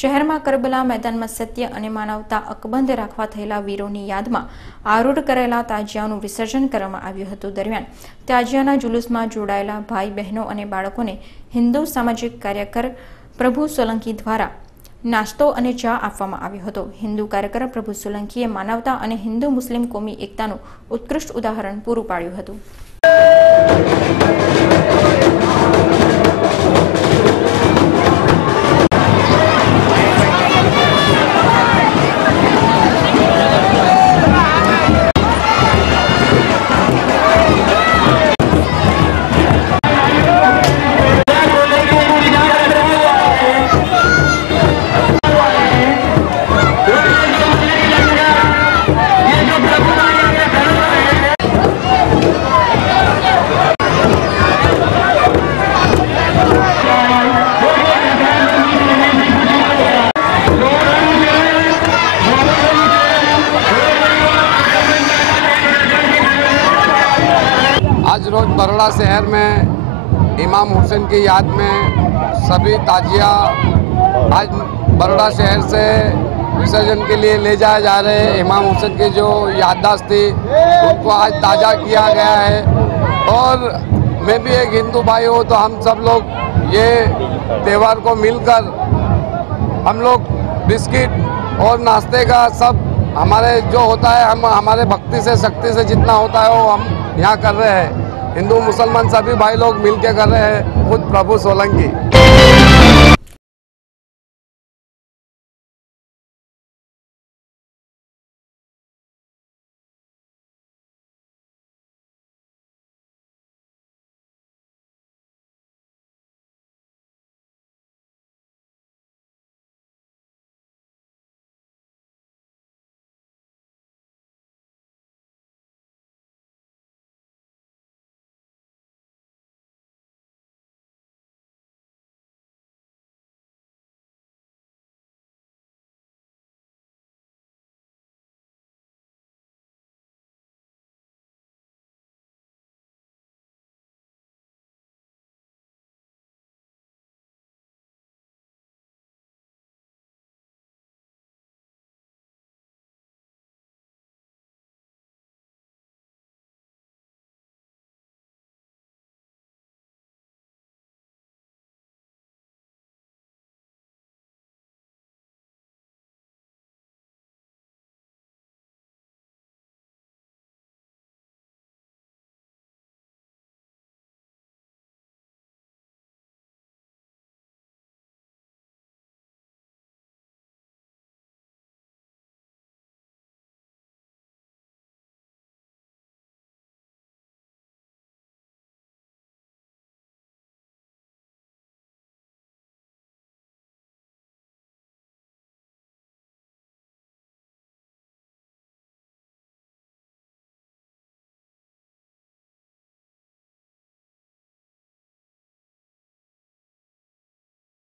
शहर में करबला मैदान में सत्य और मानवता अकबंध राखवा थयेला वीरोनी याद में आरूढ़ करेला ताजियाનું विसर्जन કરવામાં આવ્યું હતું। दरमियान ताजियाना जुलूस में जोड़ाયેલા भाई बहनों और बाळकों ने हिंदू सामाजिक कार्यकर प्रभु सोलंकी द्वारा नास्तो और चा आपवामां આવ્યો હતો। हिंदू कार्यकर प्रभु सोलंकीए मानवता और हिंदू मुस्लिम कोमी एकताનું उत्कृष्ट उदाहरण पूरुं पाड्युं હતું। आज रोज बरोड़ा शहर में इमाम हुसैन की याद में सभी ताजिया आज बरोड़ा शहर से विसर्जन के लिए ले जाए जा रहे हैं। इमाम हुसैन की जो याददाश्त थी उनको आज ताज़ा किया गया है। और मैं भी एक हिंदू भाई हूँ, तो हम सब लोग ये त्यौहार को मिलकर हम लोग बिस्किट और नाश्ते का सब हमारे जो होता है हम हमारे भक्ति से शक्ति से जितना होता है वो हम यहाँ कर रहे हैं। हिंदू मुसलमान सभी भाई लोग मिल के कर रहे हैं। खुद प्रभु सोलंकी